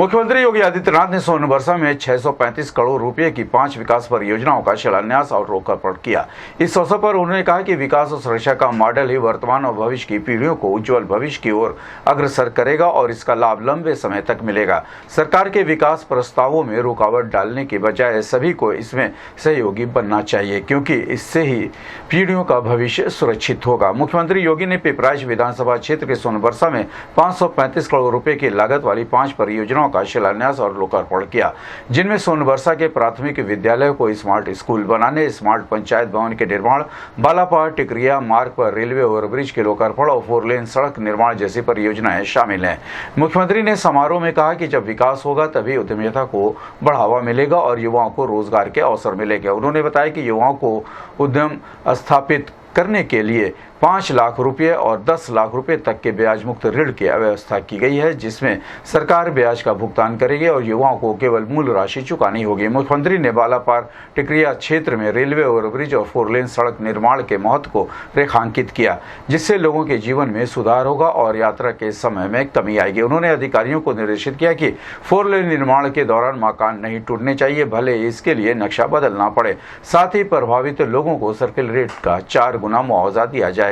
मुख्यमंत्री योगी आदित्यनाथ ने सोनबरसा में 635 करोड़ रुपए की 5 विकास परियोजनाओं का शिलान्यास और लोकार्पण किया। इस अवसर पर उन्होंने कहा कि विकास और सुरक्षा का मॉडल ही वर्तमान और भविष्य की पीढ़ियों को उज्जवल भविष्य की ओर अग्रसर करेगा और इसका लाभ लंबे समय तक मिलेगा। सरकार के विकास प्रस्तावों में रुकावट डालने के बजाय सभी को इसमें सहयोगी बनना चाहिए, क्योंकि इससे ही पीढ़ियों का भविष्य सुरक्षित होगा। मुख्यमंत्री योगी ने पिपराइच विधानसभा क्षेत्र के सोनबरसा में 535 करोड़ रुपए की लागत वाली 5 परियोजनाओं का शिलान्यास और लोकार्पण किया, जिनमें सोनबरसा के प्राथमिक विद्यालय को स्मार्ट स्कूल बनाने, स्मार्ट पंचायत भवन के निर्माण, बालापार टिकरिया मार्ग पर रेलवे ओवरब्रिज के लोकार्पण और 4 लेन सड़क निर्माण जैसी परियोजनाएं शामिल हैं। मुख्यमंत्री ने समारोह में कहा कि जब विकास होगा तभी उद्यमिता को बढ़ावा मिलेगा और युवाओं को रोजगार के अवसर मिलेंगे। उन्होंने बताया कि युवाओं को उद्यम स्थापित करने के लिए 5 लाख रुपए और 10 लाख रुपए तक के ब्याज मुक्त ऋण की व्यवस्था की गई है, जिसमें सरकार ब्याज का भुगतान करेगी और युवाओं को केवल मूल राशि चुकानी होगी। मुख्यमंत्री ने बालापार टिकरिया क्षेत्र में रेलवे ओवरब्रिज और 4 लेन सड़क निर्माण के महत्व को रेखांकित किया, जिससे लोगों के जीवन में सुधार होगा और यात्रा के समय में कमी आएगी। उन्होंने अधिकारियों को निर्देशित किया कि 4 लेन निर्माण के दौरान मकान नहीं टूटने चाहिए, भले इसके लिए नक्शा बदलना पड़े। साथ ही प्रभावित लोगों को सर्किल रेट का 4 गुना मुआवजा दिया जाएगा।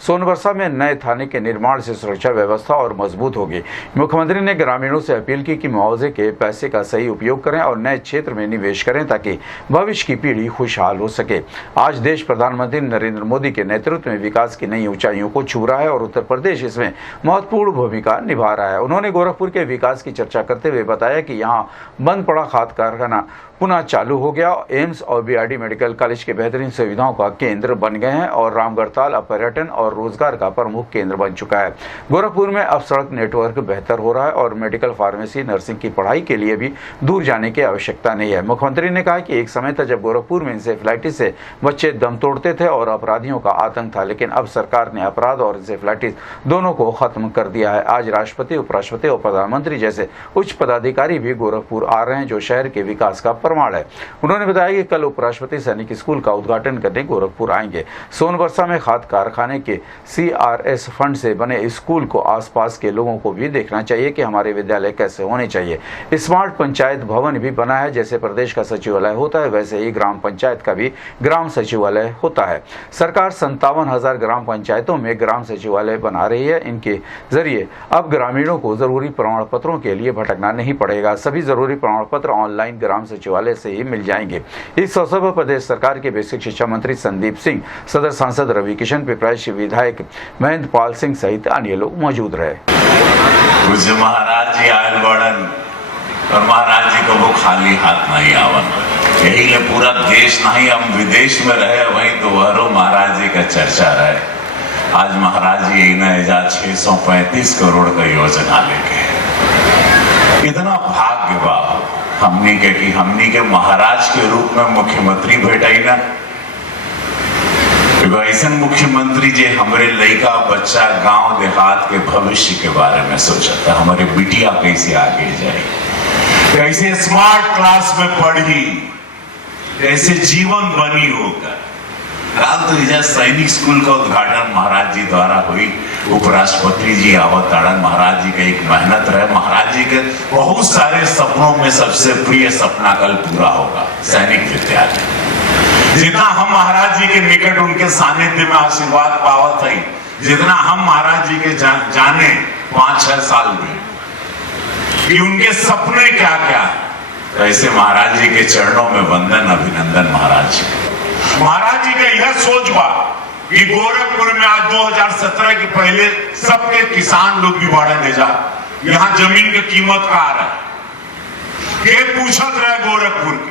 सोनबरसा में नए थाने के निर्माण से सुरक्षा व्यवस्था और मजबूत होगी। मुख्यमंत्री ने ग्रामीणों से अपील की कि मुआवजे के पैसे का सही उपयोग करें और नए क्षेत्र में निवेश करें ताकि भविष्य की पीढ़ी खुशहाल हो सके। आज देश प्रधानमंत्री नरेंद्र मोदी के नेतृत्व में विकास की नई ऊंचाइयों को छू रहा है और उत्तर प्रदेश इसमें महत्वपूर्ण भूमिका निभा रहा है। उन्होंने गोरखपुर के विकास की चर्चा करते हुए बताया कि यहाँ बंद पड़ा खाद कारखाना पुनः चालू हो गया, एम्स और बीआरडी मेडिकल कॉलेज के बेहतरीन सुविधाओं का केंद्र बन गए हैं और रामगढ़ताल अब पर्यटन और रोजगार का प्रमुख केंद्र बन चुका है। गोरखपुर में अब सड़क नेटवर्क बेहतर हो रहा है और मेडिकल, फार्मेसी, नर्सिंग की पढ़ाई के लिए भी दूर जाने की आवश्यकता नहीं है। मुख्यमंत्री ने कहा कि एक समय था जब गोरखपुर में इंसेफ्लाइटिस से बच्चे दम तोड़ते थे और अपराधियों का आतंक था, लेकिन अब सरकार ने अपराध और इंसेफ्लाइटिस दोनों को खत्म कर दिया है। आज राष्ट्रपति, उपराष्ट्रपति और प्रधानमंत्री जैसे उच्च पदाधिकारी भी गोरखपुर आ रहे हैं, जो शहर के विकास का प्रमाण है। उन्होंने बताया कि कल उपराष्ट्रपति सैनिक स्कूल का उद्घाटन करने गोरखपुर आएंगे। सोनबरसा में खाद कारखाने के CRS फंड से बने स्कूल को आसपास के लोगों को भी देखना चाहिए कि हमारे विद्यालय कैसे होने चाहिए। स्मार्ट पंचायत भवन भी बना है, जैसे प्रदेश का सचिवालय होता है वैसे ही ग्राम पंचायत का भी ग्राम सचिवालय होता है। सरकार 57,000 ग्राम पंचायतों में ग्राम सचिवालय बना रही है। इनके जरिए अब ग्रामीणों को जरूरी प्रमाण पत्रों के लिए भटकना नहीं पड़ेगा। सभी जरूरी प्रमाण पत्र ऑनलाइन ग्राम सचिवालय से ही मिल जाएंगे। इस अवसर पर प्रदेश सरकार के बेसिक शिक्षा मंत्री संदीप सिंह, सदर सांसद रवि किशन, पिपराइच विधायक महेंद्र पाल सिंह सहित अन्य लोग मौजूद रहे। पूज्य महाराज जी आयल बड़न और महाराज जी को वो खाली हाथ नहीं आवन, यही ले पूरा देश नहीं हम विदेश में रहे वहीं तो वह महाराज जी का चर्चा रहे। आज महाराज जी यही 635 करोड़ का योजना लेके इतना भाग्य बा हमनी के कि हमनी के महाराज के रूप में मुख्यमंत्री भेटाई ना। ऐसा मुख्यमंत्री जे हमारे लड़का बच्चा गांव देहात के भविष्य के बारे में सोचता, हमारे बिटिया कैसे आगे जाए, कैसे स्मार्ट क्लास में पढ़ी, कैसे जीवन बनी होगा। कल तो इधर सैनिक स्कूल का उद्घाटन महाराज जी द्वारा हुई, उपराष्ट्रपति जी अवतरण, महाराज जी का एक मेहनत रहे। महाराज जी के बहुत सारे सपनों में सबसे प्रिय सपना कल पूरा होगा, सैनिक विद्यालय। जितना हम महाराज जी के निकट उनके सानिध्य में आशीर्वाद पावत है, जितना हम महाराज जी के जाने 5-6 साल में कि उनके सपने क्या क्या, ऐसे महाराज जी के चरणों में वंदन, अभिनंदन। महाराज जी का यह सोच बा कि गोरखपुर में आज 2017 के पहले सबके किसान लोग भी बड़ा ले जा, यहाँ जमीन की कीमत का आ रहा है। ये पूछत रहे गोरखपुर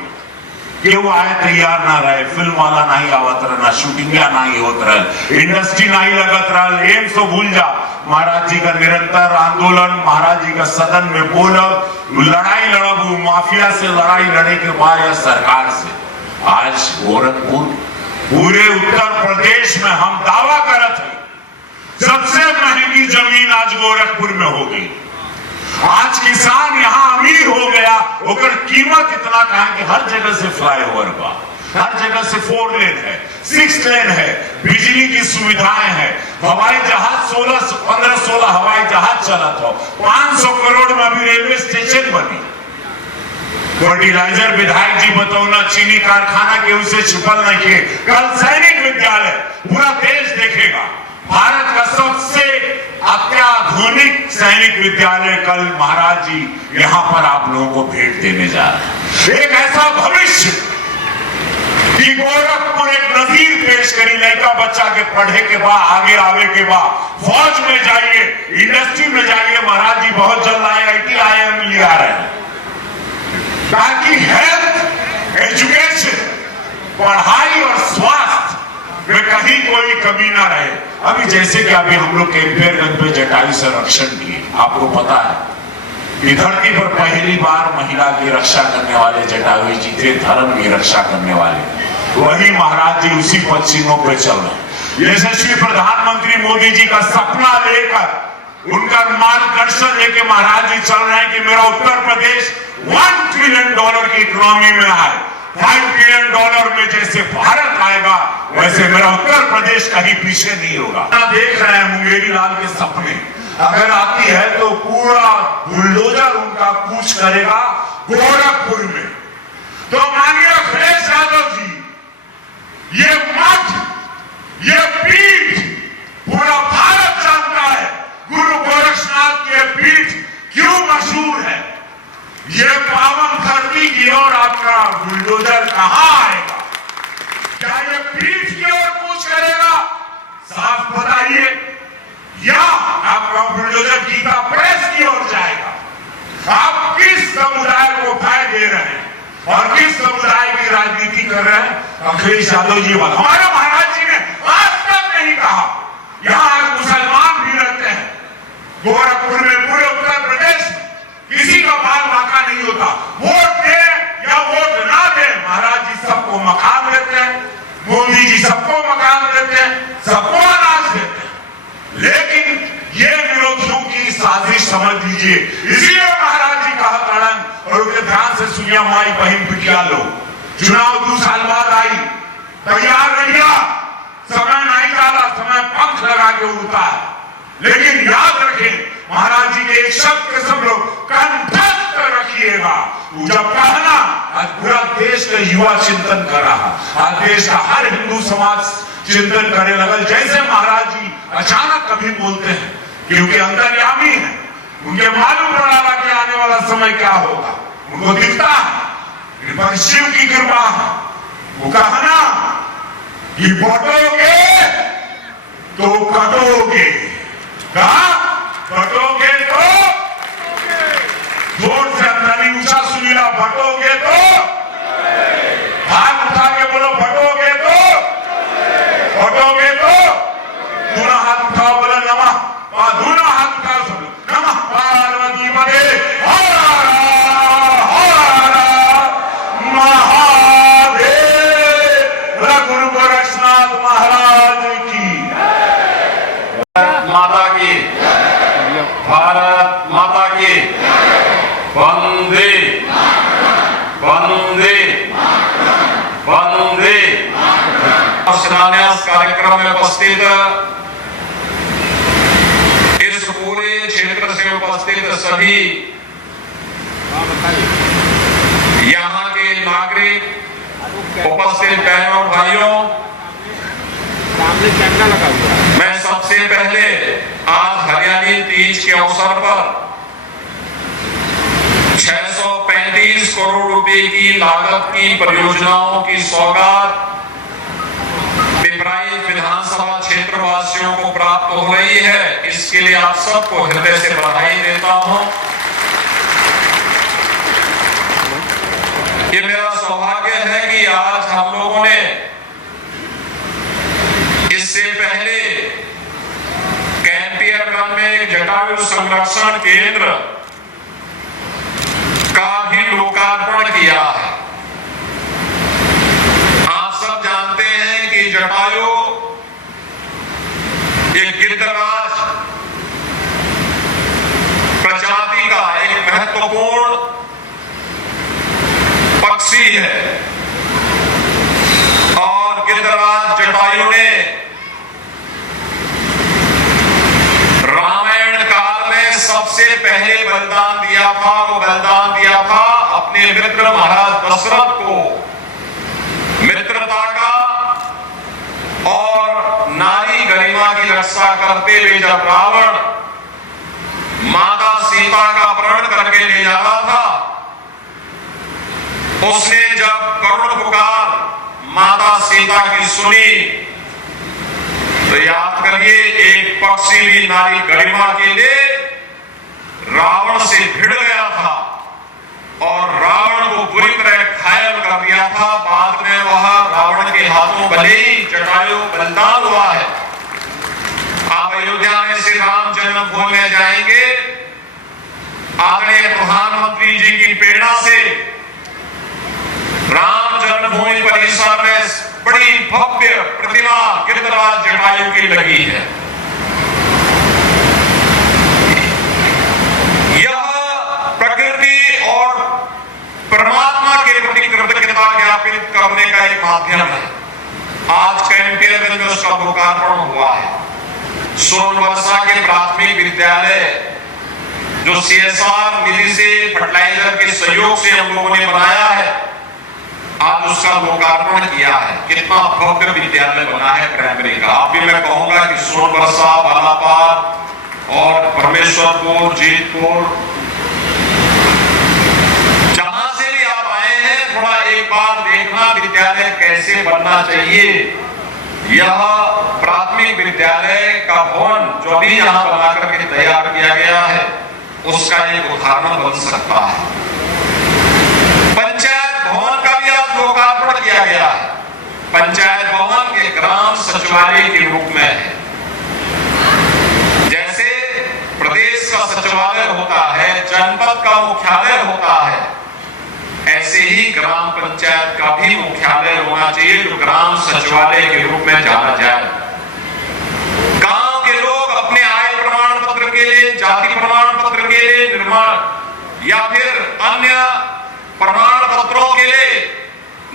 के वो आए तैयार ना रहे, फिल्म वाला नहीं आवत रहे, ना शूटिंग नहीं होत रहे, इंडस्ट्री नहीं लगत रहे, एम्स तो भूल जा। महाराज जी का निरंतर आंदोलन, महाराज जी का सदन में बोलब, लड़ाई लड़ब, माफिया से लड़ाई लड़े के बाद या सरकार से। आज गोरखपुर पूरे उत्तर प्रदेश में हम दावा करत है सबसे महंगी जमीन आज गोरखपुर में हो गई। आज किसान यहाँ अमीर हो गया, ओकर कीमत इतना कहा कि हर जगह से फ्लाईओवर बा, हर जगह से 4 लेन है, 6 लेन है, बिजली की सुविधाएं हैं, हवाई जहाज 15-16 हवाई जहाज चला था, 500 करोड़ में अभी रेलवे स्टेशन बनी। फर्टिलाइजर विधायक जी बतौना चीनी कारखाना के उसे छिपल नहीं किए। कल सैनिक विद्यालय पूरा देश देखेगा, भारत का सबसे अत्याधुनिक सैनिक विद्यालय कल महाराज जी यहां पर आप लोगों को भेंट देने जा रहे हैं। एक ऐसा भविष्य कि गोरखपुर एक नजीर पेश करी, लड़का बच्चा के पढ़े के बाद आगे आवे के बाद फौज में जाइए, इंडस्ट्री में जाइए। महाराज जी बहुत जल्द IIT IIM ले आ रहे हैं ताकि हेल्थ, एजुकेशन, पढ़ाई और स्वास्थ्य में कहीं कोई कमी ना रहे। अभी जैसे कि अभी हम लोग कैंपेयरगंज में जटायु संरक्षण किए, आपको पता है कि धरती पर पहली बार महिला की रक्षा करने वाले जटायु जी थे, धर्म की रक्षा करने वाले। वही महाराज जी उसी पश्चिमों पे चल रहे। यशस्वी प्रधानमंत्री मोदी जी का सपना लेकर, उनका मार्गदर्शन लेके महाराज जी चल रहे हैं कि मेरा उत्तर प्रदेश $1 ट्रिलियन की इकोनॉमी में आए। $5 ट्रिलियन में जैसे भारत आएगा वैसे मेरा उत्तर प्रदेश कहीं पीछे नहीं होगा। देख रहे हैं मुंगेरी लाल के सपने, अगर आती है तो पूरा बुलडोजर उनका कूच करेगा गोरखपुर में। तो माननीय अखिलेश यादव जी, ये मठ, ये पीठ पूरा भारत जानता है गुरु गोरक्षनाथ की पीठ क्यों मशहूर है। ये पावन धरती की ओर आपका बुलडोजर कहां आएगा? क्या ये पीठ की ओर कूच करेगा? साफ बताइए। या आपका बुलडोजर गीता प्रेस की ओर जाएगा? आप किस समुदाय को फायदा दे रहे हैं और किस समुदाय की राजनीति कर रहे हैं? अखिलेश यादव जी वाला हमारे महाराज जी ने आज तक नहीं कहा। यहां आज मुसलमान भी रहते हैं गोरखपुर में, पूरे उत्तर प्रदेश में किसी का बाल बांका नहीं होता। वोट दे या वोट ना दे, महाराज जी सबको मकान देते हैं, मोदी जी सबको मकान देते हैं, सबको अनाज देते हैं। लेकिन ये विरोधियों की साजिश समझ लीजिए। इसीलिए महाराज जी कहा कड़न, और उनके ध्यान से सुनिया माई बहन बिटिया लोग, चुनाव 2 साल बाद आई, तैयार रहिया, समय नहीं डाला, समय पंख लगा के उड़ता है। लेकिन याद रखें महाराज जी के एक शब्द के सब लोग कंठस्थ रखिएगा। जब कहना आज पूरा देश का युवा चिंतन कर रहा, आज देश का हर हिंदू समाज चिंतन करने लगा। जैसे महाराज जी अचानक कभी बोलते हैं क्योंकि अंतर्यामी है, उनके मालूम पड़ा कि आने वाला समय क्या होगा, उनको दिखता है पर शिव की कृपा है। वो कहना कि बटोगे तो कटोगे, कहा बटोगे तो जोर से अंदर ऊंचा सुनिएगा, बटोगे तो हाथ उठा के बोलो, बटोगे तो, बटोगे तो। दूना हाथ उठाओ, बोलो नमः, दूना हाथ उठाओ सब नमः पार्वती पते महादेव। गुरु गोरक्षनाथ महाराज की माता की, भारत माता की, वंदे वंदे वंदे। शिलान्यास कार्यक्रम में उपस्थित इस पूरे क्षेत्र से उपस्थित सभी यहाँ के नागरिक, उपस्थित बहनों और भाइयों, मैं सबसे पहले आज हरियाली तीज के अवसर पर 635 करोड़ रुपए की लागत की परियोजनाओं की सौगात पिपराइच विधानसभा क्षेत्र वासियों को प्राप्त हो रही है। इसके लिए आप सबको हृदय से बधाई देता हूं। ये मेरा सौभाग्य है कि आज हम लोगों ने इससे पहले कैंपियरगंज में एक जटायु संरक्षण केंद्र का भी लोकार्पण किया है। आप सब जानते हैं कि जटायु एक गिद्धराज प्रजाति का एक महत्वपूर्ण पक्षी है। अपने मित्र महाराज दशरथ को मित्रता का और नारी गरिमा की रक्षा करते हुए जब रावण माता सीता का अपहरण करके ले जा रहा था, उसने जब करुण पुकार माता सीता की सुनी तो याद करिए, एक पक्षी भी नारी गरिमा के लिए रावण से भिड़ गया था और रावण को बुरी तरह घायल कर दिया था। बाद में वह रावण के हाथों भले ही जटायु बलिदान हुआ है। आप अयोध्या में श्री राम जन्मभूमि में जाएंगे, आदरणीय प्रधानमंत्री जी की प्रेरणा से राम जन्मभूमि परिसर में बड़ी भव्य प्रतिमा गिरिराज जटायु की लगी है। यह प्रकृति और परमात्मा के प्रति कृतज्ञता ज्ञापित करने का एक माध्यम है। आज कैंपियरगंज में उसका लोकार्पण हुआ है। सोनवर्षा के प्राथमिक विद्यालय जो CSR निधि से फर्टिलाइजर के सहयोग से हम लोगों ने बनाया है, आज उसका लोकार्पण किया है। कितना भव्य विद्यालय बना है प्राइमरी का। आप भी मैं कहूंगा कि सोनवर्षा, बालापार और परमेश्वरपुर, जीतपुर, जहां से भी आप आए हैं, थोड़ा एक बार देखना विद्यालय कैसे बनना चाहिए। यह प्राथमिक विद्यालय का भवन जो अभी यहाँ बना करके तैयार किया गया है, उसका एक उदाहरण बन सकता है। पंचायत भवन का भी आज लोकार्पण किया गया है। पंचायत भवन के ग्राम सचिवालय के रूप में है। जैसे प्रदेश का सचिवालय होता है, जनपद का मुख्यालय होता है, ऐसे ही ग्राम पंचायत का भी मुख्यालय होना चाहिए जो ग्राम सचिवालय के रूप में जाना जाए। गांव के लोग अपने आय प्रमाण पत्र के लिए, जाति प्रमाण पत्र के लिए, निर्माण या फिर अन्य प्रमाण पत्रों के लिए,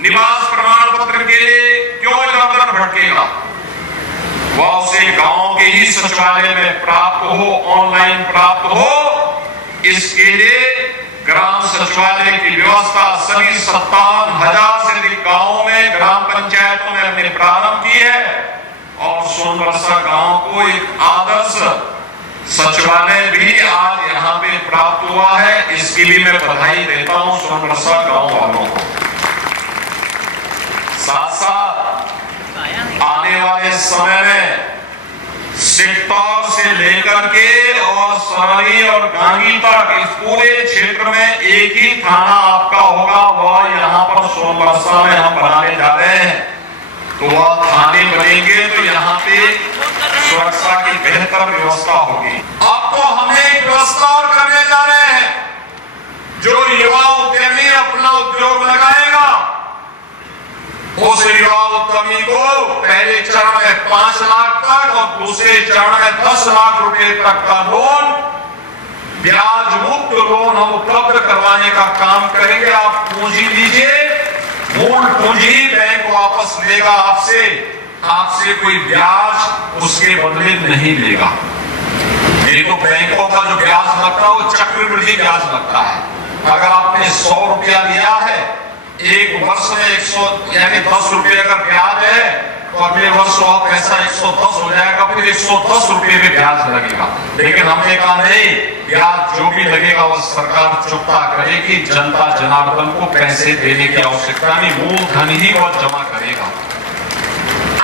निवास प्रमाण पत्र के लिए क्यों इधर भटकेगा? वह उसे गांव के ही सचिवालय में प्राप्त हो, ऑनलाइन प्राप्त हो। इसके लिए ग्राम सचिवालय की व्यवस्था सभी 57,000 से अधिक गांवों में, ग्राम पंचायतों में हमने प्रारंभ की है और सोनवर्षा गांव को एक आदर्श सचिवालय भी आज यहाँ पे प्राप्त हुआ है। इसके लिए मैं बधाई देता हूँ सोनवर्षा गांव वालों को। साथ साथ आने वाले समय में सिकतौर से लेकर के और सरही और गांगी तक इस पूरे क्षेत्र में एक ही थाना आपका होगा। वह यहाँ पर सोनवर्षा में हम बनाने जा रहे हैं। तो वह थाने बनेंगे तो यहाँ पे सुरक्षा की बेहतर व्यवस्था होगी। अब तो हम एक व्यवस्था और करने जा रहे हैं। जो युवा उद्यमी अपना उद्योग लगाएगा, उस युवा उद्यमी को पहले चरण में 5 लाख तक और दूसरे चरण में 10 लाख रुपए तक का लोन, ब्याज मुक्त लोन हम उपलब्ध करवाने का काम करेंगे। आप पूंजी लीजिए, मूल पूंजी बैंक वापस लेगा आपसे, आपसे कोई ब्याज उसके बदले नहीं लेगा। ये तो बैंकों का जो ब्याज लगता है वो चक्रवृद्धि ब्याज लगता है। अगर आपने 100 रुपया लिया है, एक वर्ष में 100 यानी 10 रुपये अगर ब्याज है तो अगले वर्ष वह पैसा 110 हो जाएगा, फिर 110 रुपये में ब्याज लगेगा। लेकिन हमने कहा नहीं, ब्याज जो भी लगेगा वह सरकार चुकता करेगी। जनता जनार्दन को पैसे देने की आवश्यकता नहीं, मूलधन ही वह जमा करेगा।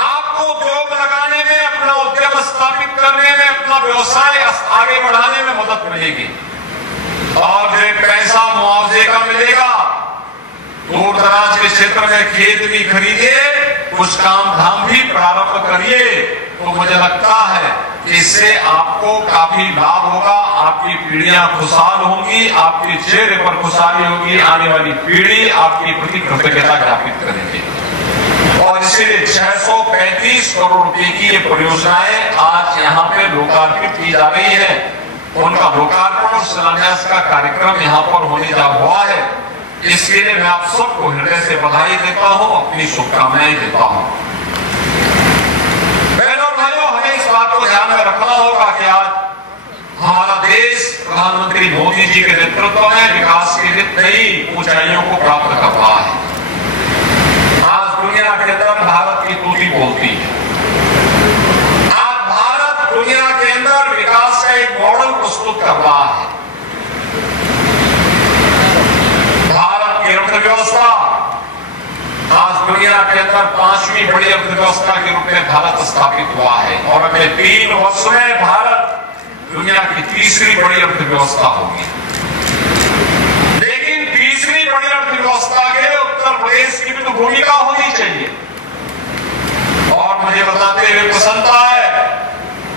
आपको उद्योग लगाने में, अपना उद्यम स्थापित करने में, अपना व्यवसाय आगे बढ़ाने में मदद मिलेगी। और जो पैसा मुआवजे का मिलेगा, दूर दराज के क्षेत्र में खेत भी खरीदिए, कुछ काम धाम भी प्रारंभ करिए, तो मुझे लगता है इससे आपको काफी लाभ होगा। आपकी पीढ़ियां खुशहाल होंगी, आपके चेहरे पर खुशहाली होगी, आने वाली पीढ़ी आपकी प्रति कृतज्ञता ज्ञापित करेगी। और इसीलिए 635 करोड़ रुपए की ये परियोजनाएं आज यहाँ पे लोकार्पित की जा रही है। उनका लोकार्पण और शिलान्यास का कार्यक्रम यहाँ पर होने जा हुआ है। इसके लिए मैं आप सबको हृदय से बधाई देता हूँ, अपनी शुभकामनाएं देता हूँ। बहनों भाइयों, हमें इस बात को ध्यान में रखना होगा कि आज हमारा देश प्रधानमंत्री मोदी जी के नेतृत्व में विकास की नई ऊंचाइयों को प्राप्त कर रहा है। आज दुनिया के अंदर भारत की तूती बोलती है। आज भारत दुनिया के अंदर विकास का एक मॉडल प्रस्तुत कर रहा है। भारत की अर्थव्यवस्था आज दुनिया के अंदर 5वीं बड़ी अर्थव्यवस्था के रूप में भारत स्थापित हुआ है और अगले 3 वर्ष में भारत दुनिया की 3री बड़ी अर्थव्यवस्था होगी। लेकिन 3री बड़ी अर्थव्यवस्था के उत्तर प्रदेश की भी तो भूमिका होनी चाहिए। और मुझे बताते हुए प्रसन्नता है,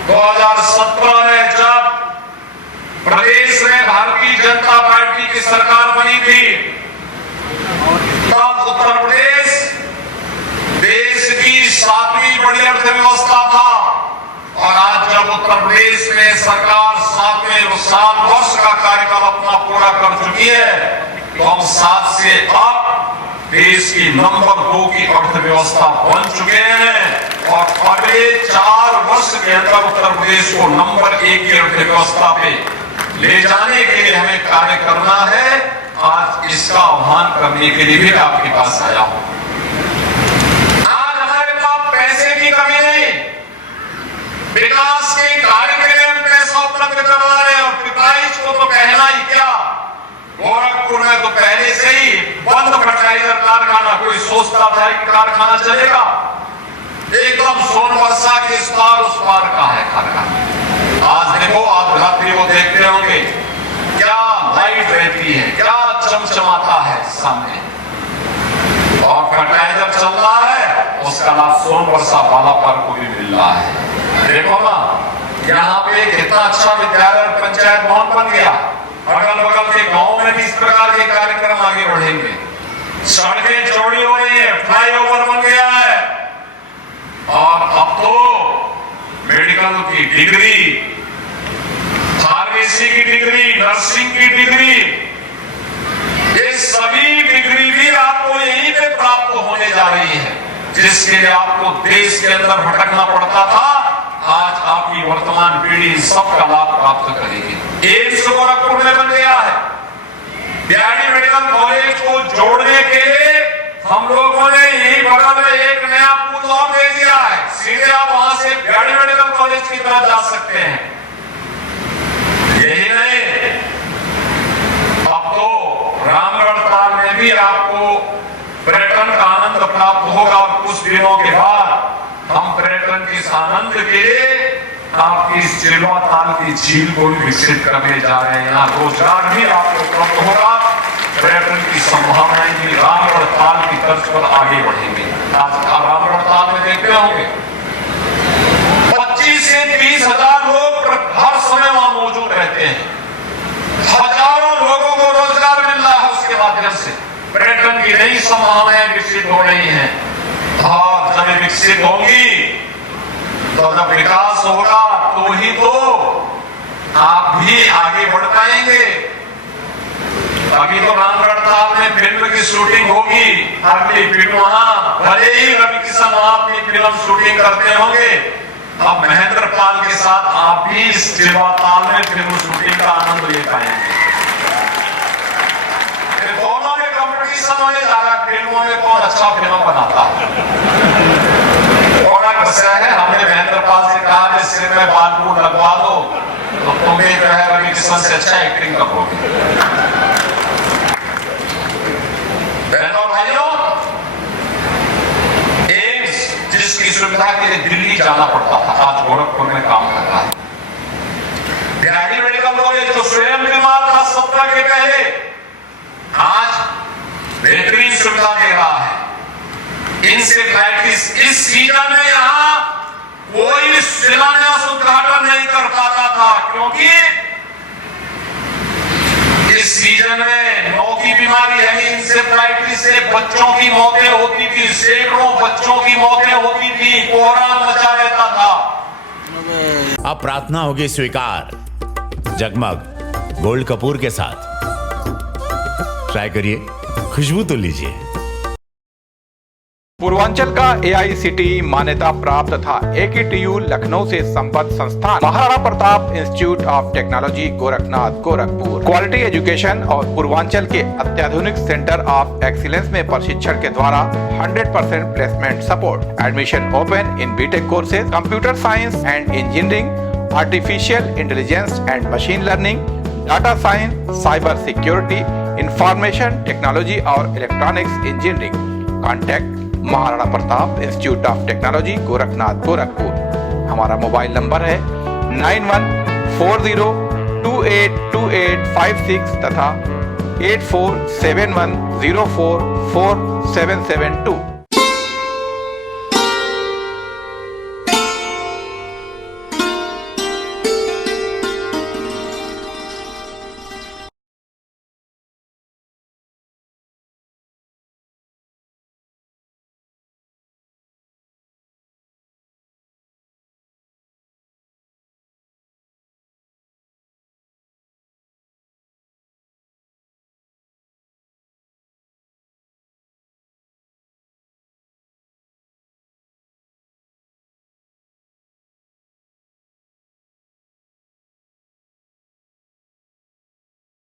2017 में जब प्रदेश में भारतीय जनता पार्टी की सरकार बनी थी, तब उत्तर प्रदेश देश की 7वीं बड़ी अर्थव्यवस्था था। और आज जब उत्तर प्रदेश में सरकार 7 वर्ष का कार्यकाल अपना पूरा कर चुकी है, तो हम 7 से अब देश की नंबर 2 की अर्थव्यवस्था बन चुके हैं और अगले 4 वर्ष के अंदर उत्तर प्रदेश को नंबर 1 की अर्थव्यवस्था पे ले जाने के लिए हमें कार्य करना है। आज इसका आह्वान करने के लिए भी मैं आपके पास आया हूं। आज हमारे पास पैसे की कमी नहीं, विकास के कार्य के लिए हम पैसा उपलब्ध करवा रहे हैं। और पिपराइच को तो कहना ही क्या, गोरखपुर में तो पहले से ही बंद फर्टिलाइजर कारखाना, कोई सोचता था कि कारखाना चलेगा, एकदम सोनवर्षा के इस पार उस पार का है कारखाना। आज देखो, आप रात्रि को देखते होंगे क्या लाइट रहती है, क्या चमचमाता है सामने, और फर्टिलाइजर चल रहा है, उसका लाभ सोनवर्षा बालापर को भी मिल रहा है। देखो ना, यहाँ पे कितना अच्छा विद्यालय और पंचायत भवन बन गया, अगल बगल के गांव में भी इस प्रकार के कार्यक्रम आगे बढ़ेंगे। सड़कें चौड़ी हो रही है, फ्लाईओवर बन गया है, और अब तो मेडिकल की डिग्री, फार्मेसी की डिग्री, नर्सिंग की डिग्री, ये सभी डिग्री भी आपको यहीं पे प्राप्त होने जा रही है, जिसके लिए आपको देश के अंदर भटकना पड़ता था। आज आपकी वर्तमान पीढ़ी सबका लाभ प्राप्त करेगी। एम्स गोरखपुर में बन गया है। बिहारी मेडिकल कॉलेज को जोड़ने के लिए हम लोगों ने यही बगल में एक नया पुल और दे दिया है, सीधे आप वहां से बिहारी मेडिकल कॉलेज की तरफ जा सकते हैं। यही नहीं, अब तो रामगढ़ ताल में भी आपको पर्यटन का आनंद प्राप्त होगा और कुछ दिनों के बाद हम पर्यटन के इस आनंद के लिए आपकी इस चिल्वा ताल की झील को भी विकसित करने जा रहे हैं। यहाँ रोजगार भी आपको उपलब्ध होगा, पर्यटन की संभावनाएं भी रामगढ़ ताल की तर्ज पर आगे बढ़ेंगे। आज रामगढ़ ताल में देखते होंगे 25 से 30 हजार लोग हर समय वहां मौजूद रहते हैं। हजारों लोगों को रोजगार मिल रहा है उसके माध्यम से। पर्यटन की नई संभावनाएं विकसित हो रही हैं, और जब विकसित होंगी तो जब विकास होगा तो ही तो आप भी आगे बढ़ पाएंगे। अभी तो रामगढ़ ताल में फिल्म की शूटिंग होगी, अगली फिल्म वहां भले ही रवि किशन वहां अपनी फिल्म शूटिंग करते होंगे, अब महेंद्र पाल के साथ आप भी इस चिल्वा ताल में फिल्म शूटिंग का आनंद ले पाएंगे। दोनों में कंपटीशन होने जा रहा है, फिल्मों में कौन अच्छा फिल्म बनाता है। थोड़ा कसया है, हमने महेंद्र पाल से कहा सिर में बाल लगवा दो तो तुम भी जो है रवि किशन से अच्छा एक्टिंग करोगे। बहनों भाइयों, एम्स जिसकी सुविधा के लिए दिल्ली जाना पड़ता था, आज गोरखपुर में काम कर रहा है। बिहारी मेडिकल कॉलेज जो स्वयं बीमार था 17 के पहले, आज बेहतरीन सुविधा दे रहा है। इंसेफ्लाइटिस इस सीजन में यहाँ कोई शिलान्यास उद्घाटन नहीं कर पाता था, क्योंकि इस सीजन में 9 की बीमारी है। इंसेफ्लाइटिस से बच्चों की मौतें होती थी, सैकड़ों बच्चों की मौतें होती थी, कोहराम मचा रहता था। अब प्रार्थना होगी स्वीकार जगमग गोल्ड कपूर के साथ। ट्राई करिए, खुशबू तो लीजिए। पूर्वांचल का AICTE मान्यता प्राप्त तथा AKTU लखनऊ से संबद्ध संस्थान Maharana Pratap institute of technology Gorakhnath Gorakhpur quality education और पूर्वांचल के अत्याधुनिक सेंटर ऑफ एक्सीलेंस में प्रशिक्षण के द्वारा 100% placement support. Admission open in BTech courses computer science and engineering, artificial intelligence and machine learning, data science, cyber security, information technology और electronics engineering. Contact Maharana Pratap institute of technology Gorakhnath Gorakhpur. हमारा mobile number है 9140282856 तथा 8471044772।